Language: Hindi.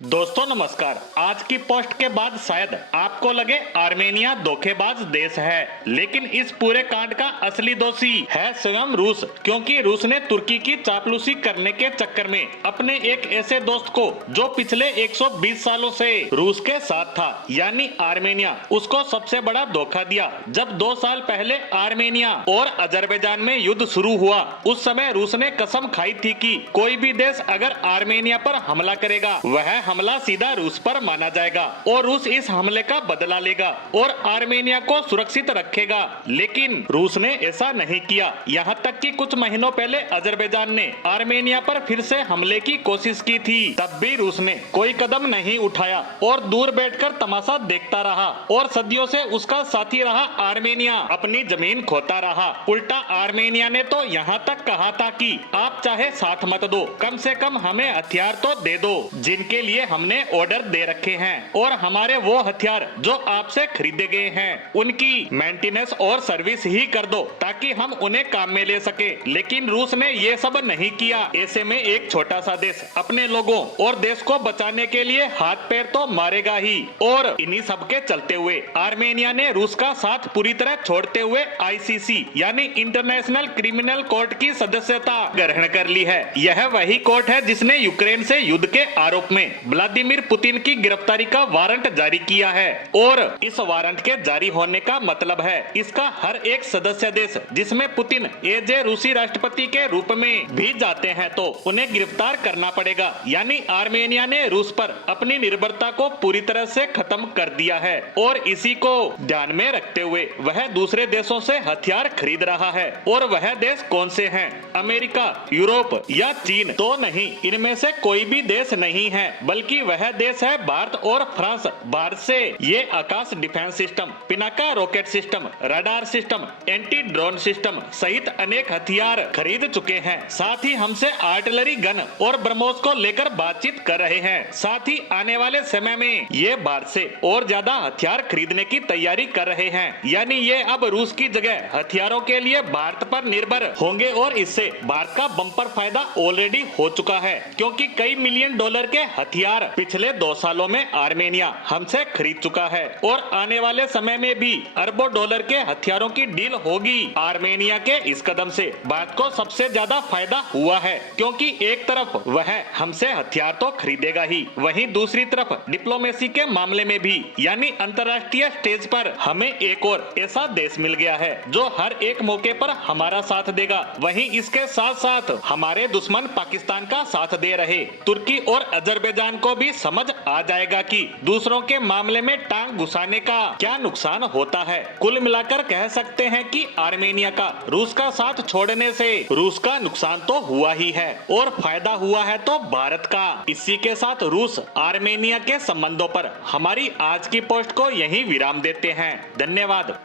दोस्तों नमस्कार। आज की पोस्ट के बाद शायद आपको लगे आर्मेनिया धोखेबाज देश है, लेकिन इस पूरे कांड का असली दोषी है स्वयं रूस, क्योंकि रूस ने तुर्की की चापलूसी करने के चक्कर में अपने एक ऐसे दोस्त को जो पिछले 120 सालों से रूस के साथ था, यानी आर्मेनिया, उसको सबसे बड़ा धोखा दिया। जब 2 साल पहले आर्मेनिया और अजरबैजान में युद्ध शुरू हुआ, उस समय रूस ने कसम खाई थी कि कोई भी देश अगर आर्मेनिया पर हमला करेगा, वह हमला सीधा रूस पर माना जाएगा और रूस इस हमले का बदला लेगा और आर्मेनिया को सुरक्षित रखेगा। लेकिन रूस ने ऐसा नहीं किया। यहाँ तक कि कुछ महीनों पहले अजरबैजान ने आर्मेनिया पर फिर से हमले की कोशिश की थी, तब भी रूस ने कोई कदम नहीं उठाया और दूर बैठकर तमाशा देखता रहा और सदियों से उसका साथी रहा आर्मेनिया अपनी जमीन खोता रहा। उल्टा आर्मेनिया ने तो यहाँ तक कहा था कि आप चाहे साथ मत दो, कम से कम हमें हथियार तो दे दो जिनके लिए हमने ऑर्डर दे रखे हैं, और हमारे वो हथियार जो आपसे खरीदे गए हैं उनकी मेंटेनेंस और सर्विस ही कर दो ताकि हम उन्हें काम में ले सके। लेकिन रूस ने ये सब नहीं किया। ऐसे में एक छोटा सा देश अपने लोगों और देश को बचाने के लिए हाथ पैर तो मारेगा ही। और इन्हीं सब के चलते हुए आर्मेनिया ने रूस का साथ पूरी तरह छोड़ते हुए आईसीसी यानी इंटरनेशनल क्रिमिनल कोर्ट की सदस्यता ग्रहण कर ली है। यह वही कोर्ट है जिसने यूक्रेन से युद्ध के आरोप में व्लादिमीर पुतिन की गिरफ्तारी का वारंट जारी किया है। और इस वारंट के जारी होने का मतलब है इसका हर एक सदस्य देश जिसमें पुतिन एज ए रूसी राष्ट्रपति के रूप में भी जाते हैं तो उन्हें गिरफ्तार करना पड़ेगा। यानी आर्मेनिया ने रूस पर अपनी निर्भरता को पूरी तरह से खत्म कर दिया है और इसी को ध्यान में रखते हुए वह दूसरे देशों से हथियार खरीद रहा है। और वह देश कौन से हैं? अमेरिका, यूरोप या चीन तो नहीं, इनमें से कोई भी देश नहीं है, बल्कि वह देश है भारत और फ्रांस। भारत से ये Akash defence system, Pinaka rocket system, radar system, anti drone system सहित अनेक हथियार खरीद चुके हैं। साथ ही हमसे आर्टिलरी गन और ब्रह्मोस को लेकर बातचीत कर रहे हैं। साथ ही आने वाले समय में ये भारत से और ज्यादा हथियार खरीदने की तैयारी कर रहे हैं। यानी ये अब रूस की जगह हथियारों के लिए भारत पर निर्भर होंगे और इससे भारत का बम्पर फायदा ऑलरेडी हो चुका है, क्योंकि कई मिलियन डॉलर के हथियार पिछले 2 सालों में आर्मेनिया हमसे खरीद चुका है और आने वाले समय में भी अरबों डॉलर के हथियारों की डील होगी। आर्मेनिया के इस कदम से भारत को सबसे ज्यादा फायदा हुआ है, क्योंकि एक तरफ वह हमसे हथियार तो खरीदेगा ही, वहीं दूसरी तरफ डिप्लोमेसी के मामले में भी यानी अंतर्राष्ट्रीय स्टेज पर हमें एक और ऐसा देश मिल गया है जो हर एक मौके पर हमारा साथ देगा। वहीं इसके साथ साथ हमारे दुश्मन पाकिस्तान का साथ दे रहे तुर्की और अजरबैजान को भी समझ आ जाएगा कि दूसरों के मामले में टांग घुसाने का क्या नुकसान होता है। कुल मिलाकर कह सकते हैं कि आर्मेनिया का रूस का साथ छोड़ने से रूस का नुकसान तो हुआ ही है और फायदा हुआ है तो भारत का। इसी के साथ रूस आर्मेनिया के संबंधों पर हमारी आज की पोस्ट को यहीं विराम देते हैं। धन्यवाद।